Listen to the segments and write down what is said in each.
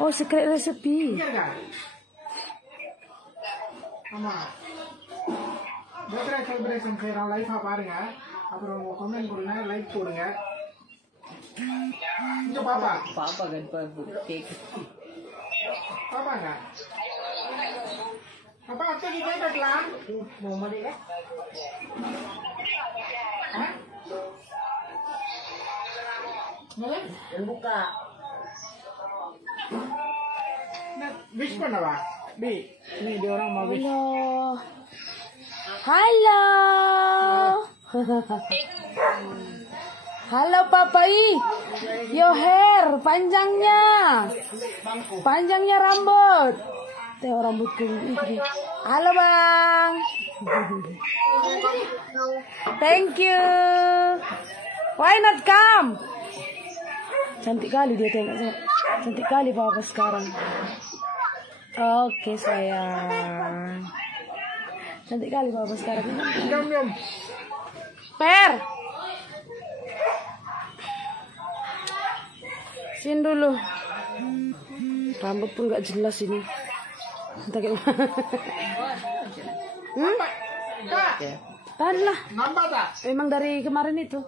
Oh, secret recipe. ஆமா birthday celebration செய்யறோம் லைஃபா பாருங்க அப்புறம் உங்க கமெண்ட் கொடுங்க லைக் போடுங்க இங்க பாப்பா கேக் பாப்பாங்க அப்பா அத்தைக்கு கேக் கட்டலாம் buka. Wish பண்ணவா டி நீ dia orang mau wish. Halo. Halo Papai. Your hair panjangnya. Panjangnya rambut. Tengok rambutku ini. Halo Bang. Thank you. Why not come? Cantik kali dia tengok. Cantik kali Papa sekarang. Oke sayang. Cantik kali Papa sekarang. Nyom. Per. Sini dulu. Rambut pun gak jelas ini. Entah kayak mana. Tadi lah. Nampak tak? Emang dari kemarin itu.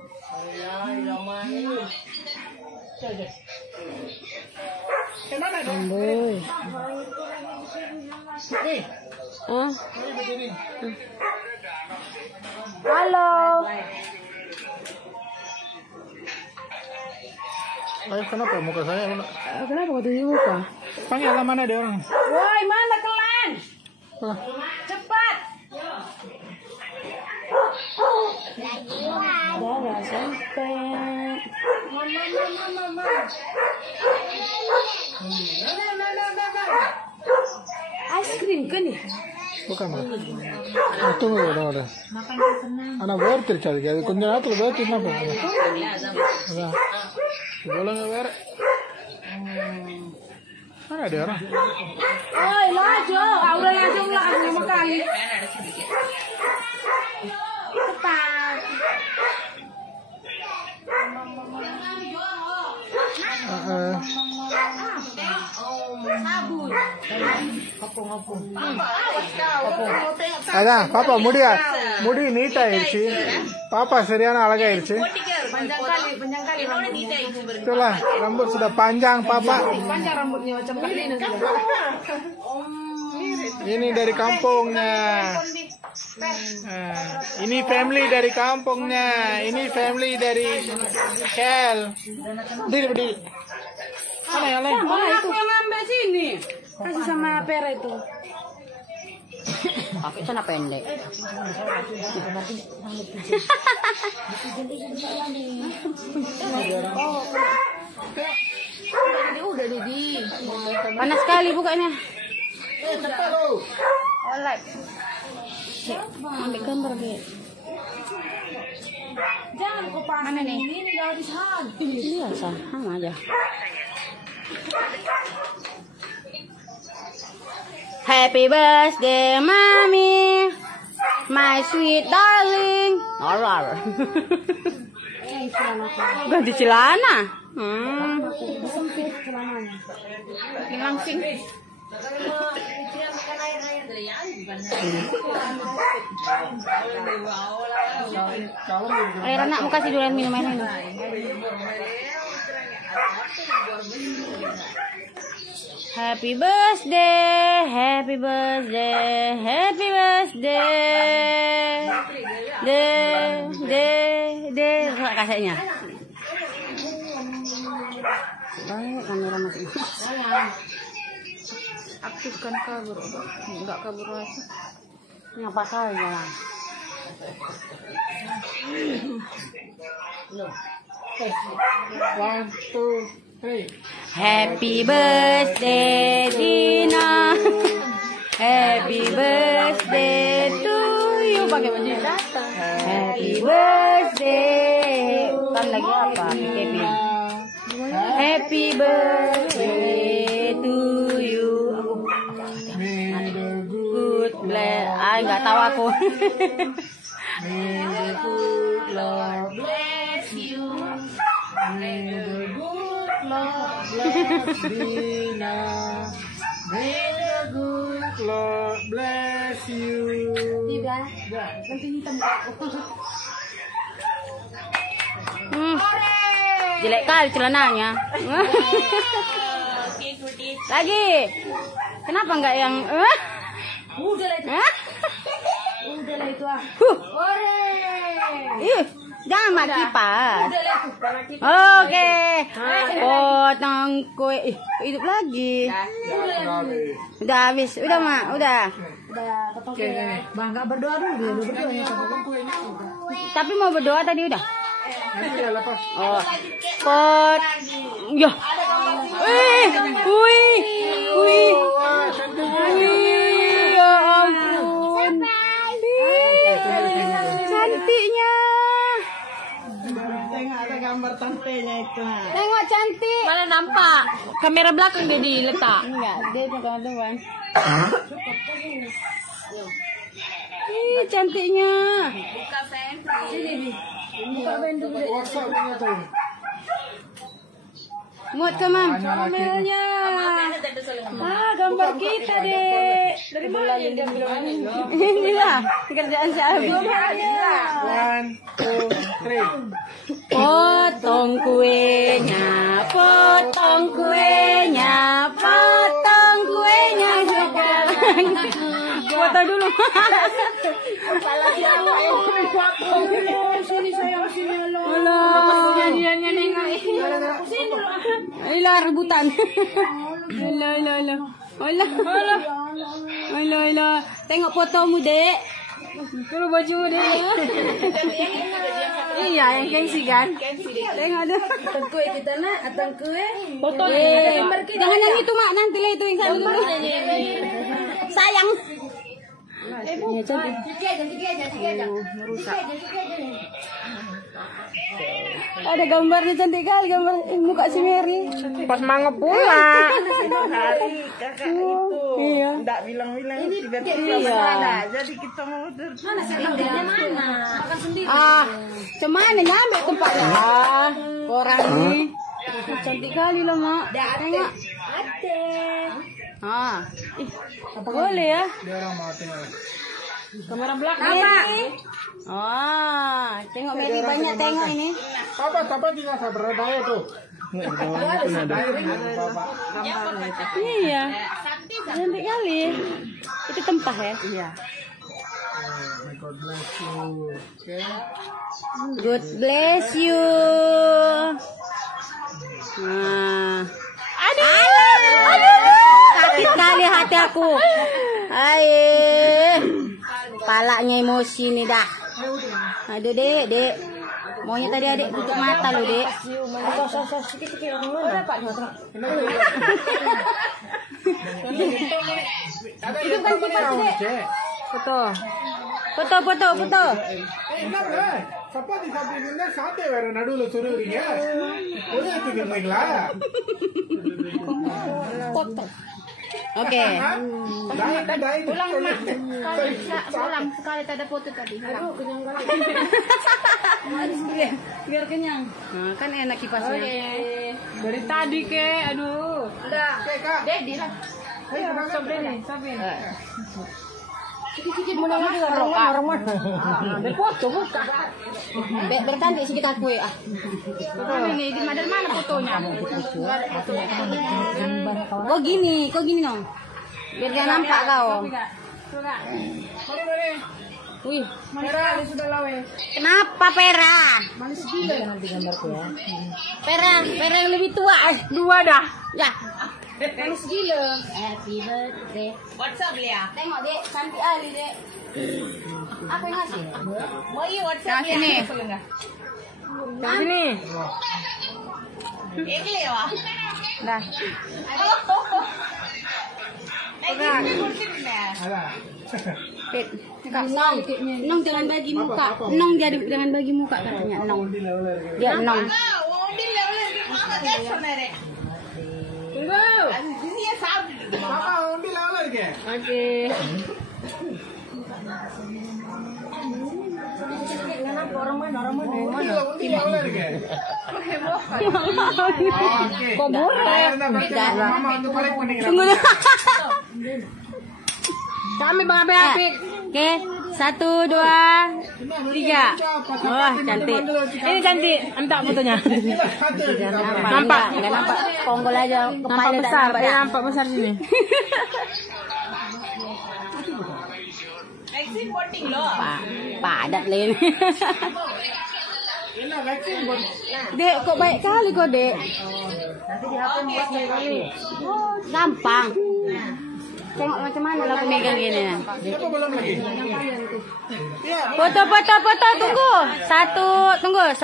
Kemana dong? Boy. Nih. Hah? Ini begini. Halo. Ayo kenapa muka saya? Kenapa kau tunjuk muka? Panggil mana dia orang? Woi, mana kalian? Cepat. Udah sampai. Es krim kan ya? Bukan lah. Tunggu ada. Anak bertir cari jadi kunjung atau bertir apa? Enggak. Boleh nggak ber? Mana ada orang? Oi, laju. Udah laju lah aku makan. Cepat. Sabun. அதான் பாப்பா முடி நீட் ஆயிடுச்சு பாப்பா சரியான அழகாயிருச்சு itulah rambut sudah panjang papa Panjang rambutnya macam kalian. ini dari kampungnya ini family dari kampungnya ini family dari Kel berdiri mana yang lain Aku yang ngambil sini. Kasih sama Pera itu. Pakai celana pendek. Udah Didi. Panas sekali bukanya. Oleh. Ambil gambar deh. Jangan kau panas nih. Ini nggak habis habis. Biasa, sama aja. Happy birthday, mommy, my sweet darling. Orar. Ganti celana. Langsing. Air anak mau kasih dulu minum air ini. Happy birthday, happy birthday, happy birthday. Kasihnya. Banyak kamera masih. Aktifkan kabur. Enggak kabur lagi. Ngapa saja? One, two, three. Happy birthday, Dina. Happy birthday to you. Pakai baju datang. Happy birthday. Kan lagi apa? Kevin. Happy birthday to you. Good bless. Nggak tahu aku. May the good Lord Bless you. may the good Lord bless Dina. May the good Lord bless you. Jelek kali celananya. Lagi. Kenapa enggak yang Udah lah itu Ih, jangan mak kipas. Oke. Potong kue. Hidup lagi. Udah habis. Udah mak, udah. Bang, nggak berdoa dulu, Tapi mau berdoa tadi udah. Nanti ya lepas. Oh. Pot. Ya. Wih. Wih. Wih. Wih. Ya ampun. Cantiknya. Tengok ada gambar tampilnya itu. Tengok cantik. Mana nampak? Kamera belakang dia diletak. Enggak, dia bukan depan. Ih, cantiknya. WhatsApp punya tuh. Muat ke mam? Kameranya. Gambar kita dek. Dari mana dia bilang? Inilah pekerjaan saya. 1, 2, 3. Potong kuenya, potong kuenya, potong kuenya sekarang. Foto dulu. Sini sayang sini Allah. Jadiannya nengok. Ayolah rebutan. Alah. Tengok fotomu dek. Kalau bajumu dek. Iya, yang gengsi kan? Tengok ada. Atang kue kita nak, atang kue. Foto jangan yang itu mak, nanti lah itu yang satu dulu. Sayang. Iya cantik. Ada gambarnya cantik kali, gambar muka si Mary. Pas mangap pula. Kakak itu. Iya. Enggak bilang-bilang tiba-tiba ada. Jadi kita mau Cuman nyampe tempatnya. Orang ini cantik kali loh mak. Tengok. Boleh ya. Dia orang mau tengok. Kamera belakang. Tengok Mary banyak tengok ini. Papa tinggal sabar daya tuh. Iya. Cantik kali. Itu tempah ya? Iya. God bless you. Okay. God bless you. Aduh. Sakit kali hati aku. Palanya emosi nih dah. Aduh dek. Maunya tadi adik tutup mata loh dek. Itu kan kipas dek. Foto. Siapa di sampingnya sate baru nadu suruh dia. Udah itu gimana? Foto. Oke. Pulang sekali tak ada foto tadi. Aduh, kenyang kali. Biar kenyang. Nah, kan enak kipasnya. Dari tadi ke, aduh. Udah. Dedi lah. Sabrina. Sikit-sikit menang juga orang berfoto buka. Bercantik sedikit aku ya. Ini di mana fotonya? Kok gini dong. Biar dia nampak kau. Wih, Merah sudah lawe. kenapa Pera? Manis gila nanti gambarku ya. Pera yang lebih tua. Dua dah. Ya. Manis gila. Happy birthday. WhatsApp Lia. Tengok dek, cantik kali dek. Apa yang ngasih? Mau iya WhatsApp Lia. Sini. Sini. Ini Lia. Dah. Ada. Nong jangan bagi muka. Nong jangan bagi muka katanya. Nong. Dia Nong. Papa undi lawan ke? Oke. Kok boleh? Tunggu. Kami Bang Apik. Oke, 1, 2, 3. Wah, cantik. Ini cantik. Minta fotonya. Nampak? Nggak nampak. Ponggol aja. Nampak Kepala besar. tak Dia nampak besar sini. Padat lain. Dek, kok baik kali kok, Dek. Gampang. Tengok macam mana lah aku megang gini. Foto. Tunggu. 1,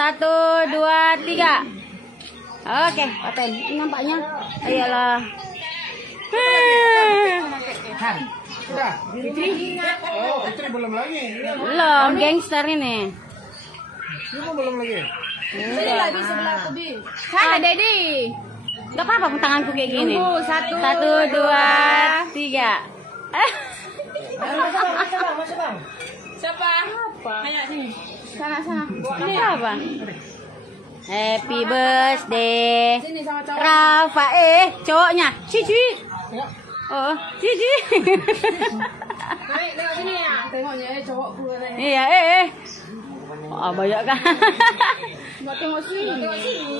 2, 3. Oke, paten. Ini nampaknya. Ayolah. Fitri belum lagi. Belum, gangster ini. Ini belum lagi. Sana, Dedi. Gak apa-apa tanganku kayak gini. 1, 2, 3. Siapa? Hanya sini. Sana. Ini apa? Happy birthday Rafa, cowoknya Cici. Oh, Cici. Naik, tengok sini ya. Tengoknya cowok keluar. Iya, oh, banyak kan. Nggak tengok sini.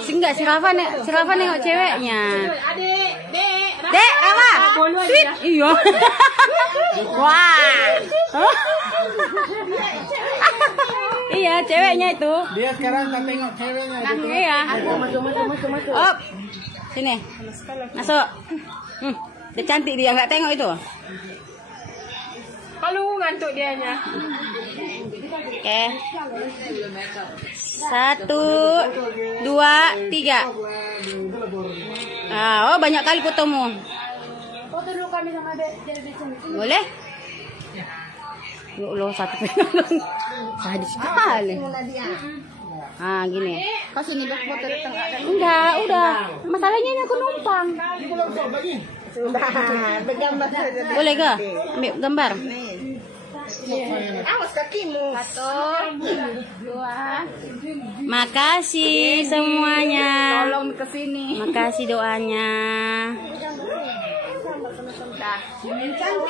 Enggak, si Rafa nengok ceweknya. Adik, Dek, apa? Sweet. Iya. Wah. Iya, ceweknya itu. Dia sekarang tak tengok ceweknya. Iya. Masuk. Op. Sini. Masuk. Dia cantik dia, nggak tengok itu. Kalau ngantuk dianya. Oke. 1, 2, 3. Oh, banyak kali fotomu. Foto dulu kami sama Dek. Boleh? Ya Allah, satu pegang. Sadis sekali. Gini. Kau sini dok foto datang ada. Enggak, udah. Masalahnya ini aku numpang. Sudah, bergambar saja. Boleh ke? Ambil gambar. Awas kakimu. 1, 2. Makasih semuanya. Tolong ke sini. Makasih doanya.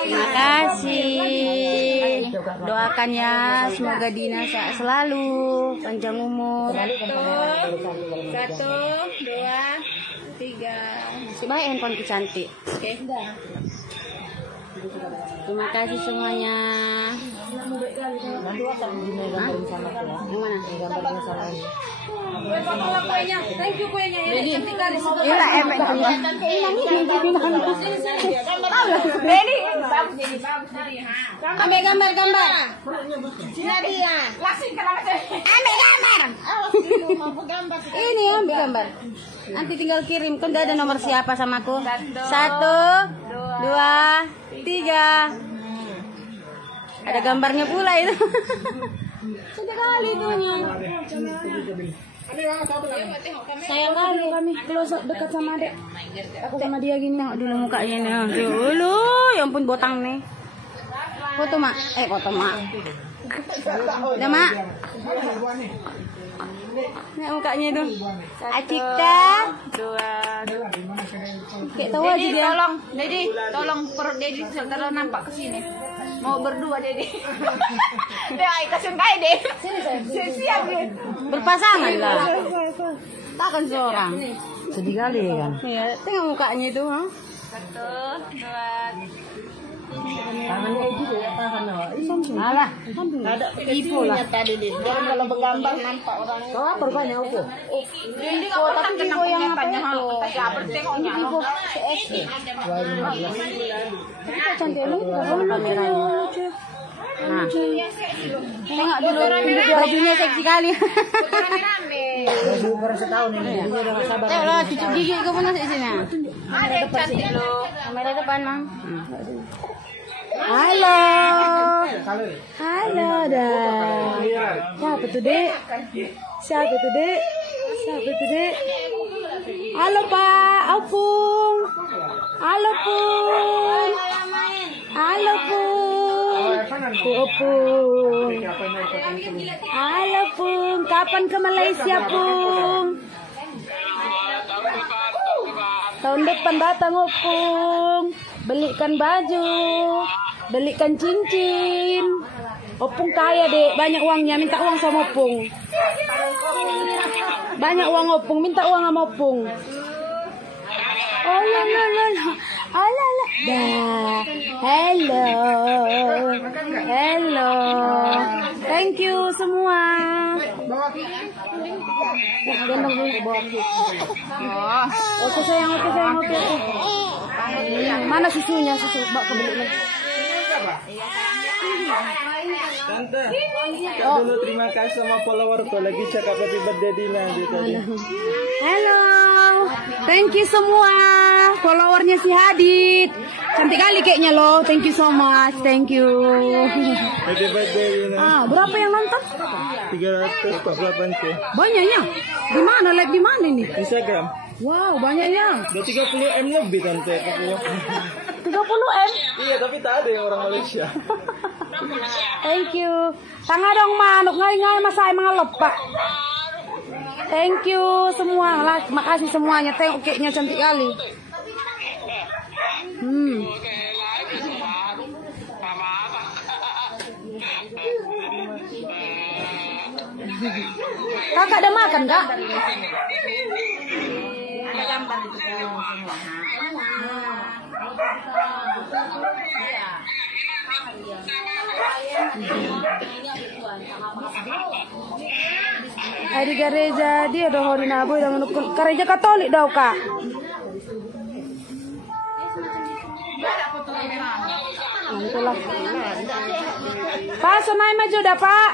Terima kasih. Doakan ya, semoga Dina sehat selalu, panjang umur. 1, 2, 3. Coba handphoneku cantik. Oke. Terima kasih semuanya. Yang mana? Thank you kuenya ya. Cantik kali. Iya, efek. Ini bagus jadi. Ambil gambar. Nadia. Langsung ke nama saya. Ambil gambar. Ini ambil gambar. Nanti tinggal kirim. Kan udah ada nomor siapa sama aku. 1, 2, 3. Ada gambarnya pula itu. Sudah kali itu. Sayang kali kami close up dekat sama Dek. Aku sama dia gini. Tengok dulu mukanya nih. Dulu, ya ampun botang nih. Foto mak. Foto mak. Udah mak. Nah, mukanya itu. Acika. 2. Kayak tahu aja dia. Tolong perut Dedi terlalu nampak ke sini. Mau berdua Dedi. Dia kasih kayak deh. Siap deh. Berpasangan lah. Takkan seorang. Sedih kali kan. Iya, tengok mukanya itu, ha? 1, 2. Tangannya juga ya tangan. Alah, Ada ibu lah. tadi dia. Kalau bergambar nampak orangnya. Kau apa rupanya Upo? Ini kok tapi Vivo yang apa ya? Ini Vivo CS. Kita cantik lu. Nah, tengok dulu bajunya seksi kali. Baju baru setahun ini. Dia udah gak sabar. Tengoklah cucuk gigi kau pun di sini. Ada yang cantik lo. Kamera depan, Mang. Halo. Halo, dah. Siapa tuh, Dek? Siapa tuh, Dek? Halo, Pak. Opung. Halo, Pung. Opung. Halo Pung, kapan ke Malaysia Pung? Tahun depan datang Opung. Belikan baju, belikan cincin. Opung kaya dek, banyak uangnya, minta uang sama Opung. Banyak uang Opung, minta uang sama Opung. Oh la la la la. Oh la la. Dah. Hello. Hello. Thank you semua. Gendong dulu bawa Oke sayang, oke. Mana susunya? Susu bawa ke beli lagi. Tante, dulu terima kasih sama follower tuh lagi cakap happy birthday Dina dia tadi. Halo, thank you semua followernya si Hadid. Cantik kali kayaknya loh. Thank you so much, thank you. Happy birthday Dina. Berapa yang nonton? 348 ke. Banyaknya. Di mana? Live di mana ini? Instagram. Wow, banyaknya. Udah 30 M lebih tante. 30 M? Iya, tapi tak ada yang orang Malaysia. Thank you. Tanga dong manuk ngai masai mga lepak. Thank you semua. Makasih semuanya. Tengok keknya cantik kali. Kakak udah makan, Kak? Ada gambar di semua. Di gereja dia doh hari naboy dan menukul gereja Katolik dah Kak. Itulah. Pak, semai maju dah Pak.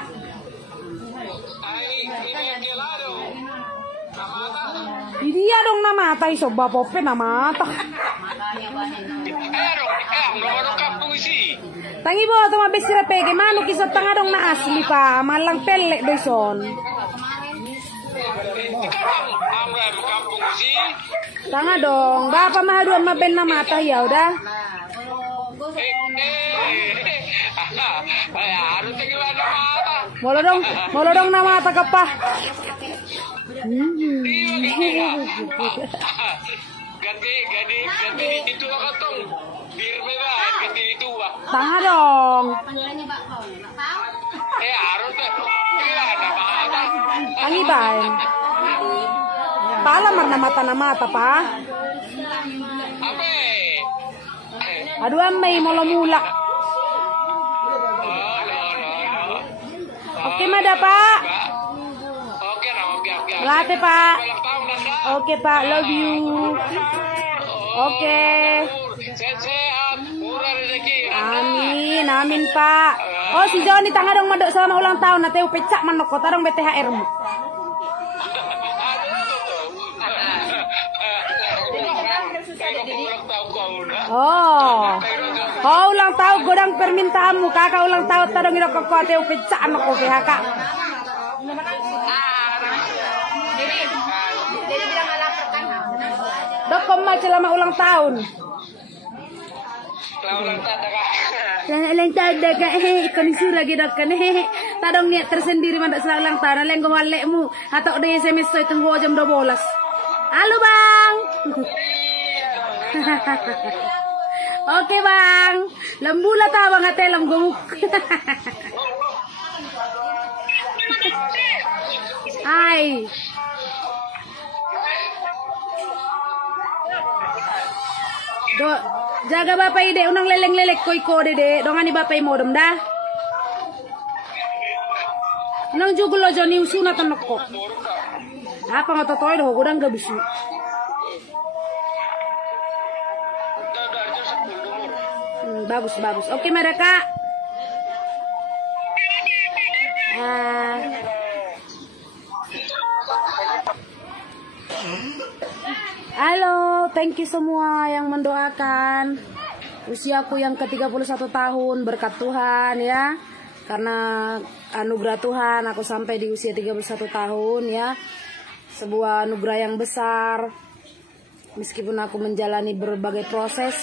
Dia dong nama mata iso bapope nama mata. Tangi bo tama besira pege manuk iso tanga dong na asli pa malang pelek doison. Tanga dong, bapa mahaduan maben na mata ya udah. Molo dong na mata ka pa. Ganti itu katong. Bir mega ganti itu ba. Tanga dong. Harus Tangi ba? Palamar na mata pa. Aduh amay mula mula. Oke mada Pak. Late Pak. Oke Pak, love you. Oke. Amin, amin Pak. Oh si Joni tanga dong madok sama ulang tahun nateu pecak manok kota dong BTHR mu. Oh ulang tahun godang permintaanmu kakak ulang tahun tadong iro kok ateu pecak anak ko kakak. Dok koma selama ulang tahun. Ulang tahun daga ikon surah gitu kan tadong niat tersendiri mandak selama ulang tahun lenggo walekmu atau de SMS itu tunggu jam 12. Halo Bang. Oke Bang. Lembula ta Bang ate lemgumuk. Hai. Do, jaga bapak ide unang leleng-lelek koi dede dongani bapak modem dah. Nang jugul lo joni usuna tanokko. Apa ngata toy do godang ga bisu. Bagus. Oke mereka. Halo, thank you semua yang mendoakan usiaku yang ke-31 tahun berkat Tuhan ya. Karena anugerah Tuhan aku sampai di usia 31 tahun ya. Sebuah anugerah yang besar. Meskipun aku menjalani berbagai proses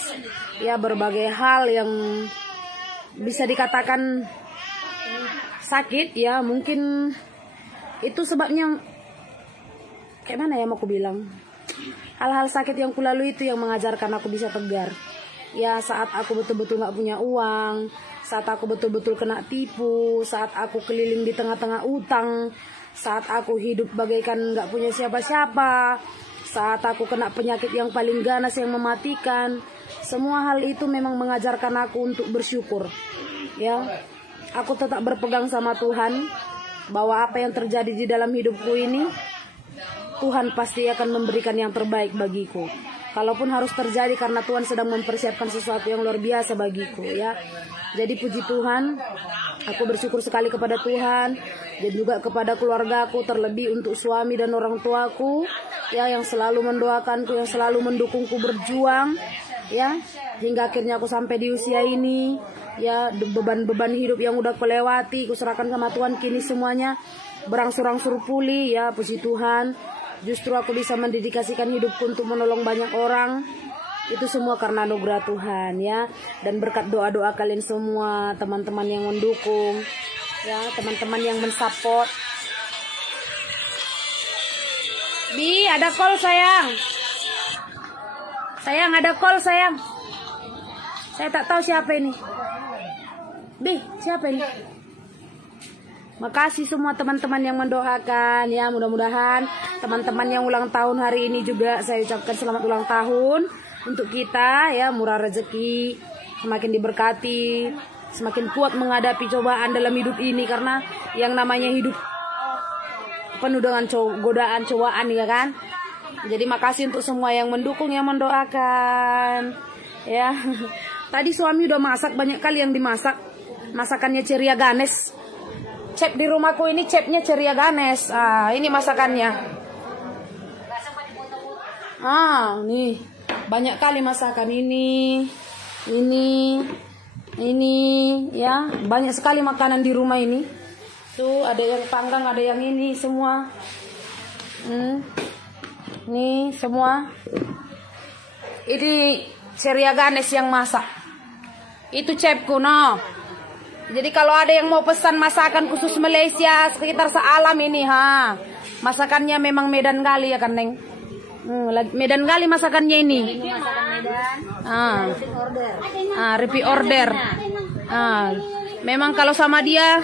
ya, berbagai hal yang bisa dikatakan sakit ya, mungkin itu sebabnya kayak mana ya mau aku bilang, hal-hal sakit yang kulalui itu yang mengajarkan aku bisa tegar ya. Saat aku betul-betul gak punya uang, saat aku betul-betul kena tipu, saat aku keliling di tengah-tengah utang, saat aku hidup bagaikan gak punya siapa-siapa, saat aku kena penyakit yang paling ganas yang mematikan, semua hal itu memang mengajarkan aku untuk bersyukur ya. Aku tetap berpegang sama Tuhan bahwa apa yang terjadi di dalam hidupku ini, Tuhan pasti akan memberikan yang terbaik bagiku. Kalaupun harus terjadi karena Tuhan sedang mempersiapkan sesuatu yang luar biasa bagiku ya. Jadi puji Tuhan, aku bersyukur sekali kepada Tuhan dan juga kepada keluargaku, terlebih untuk suami dan orang tuaku ya, yang selalu mendoakanku, yang selalu mendukungku berjuang ya, hingga akhirnya aku sampai di usia ini ya. Beban-beban hidup yang udah aku lewati, aku serahkan sama Tuhan, kini semuanya berangsur-angsur pulih ya, puji Tuhan. Justru aku bisa mendedikasikan hidupku untuk menolong banyak orang. Itu semua karena anugerah Tuhan ya. Dan berkat doa-doa kalian semua, teman-teman yang mendukung ya, teman-teman yang mensupport. Bi, ada call sayang. Sayang, ada call sayang. Saya tak tahu siapa ini. Bi, siapa ini? Makasih semua teman-teman yang mendoakan ya. Mudah-mudahan teman-teman yang ulang tahun hari ini juga saya ucapkan selamat ulang tahun untuk kita ya. Murah rezeki, semakin diberkati, semakin kuat menghadapi cobaan dalam hidup ini. Karena yang namanya hidup penuh dengan godaan, cobaan ya kan. Jadi makasih untuk semua yang mendukung, yang mendoakan ya. Tadi suami udah masak, banyak kali yang dimasak. Masakannya ceria ganes. Chef di rumahku ini chefnya ceria ganes. Ini masakannya. Nih banyak kali masakan ini ya. Banyak sekali makanan di rumah ini. Tuh ada yang panggang, ada yang ini semua. Nih semua. Ini ceria ganes yang masak. Itu chefku no. Jadi kalau ada yang mau pesan masakan khusus Malaysia sekitar sealam ini masakannya memang Medan kali ya kan Neng. Medan kali masakannya ini. Repeat order. Memang kalau sama dia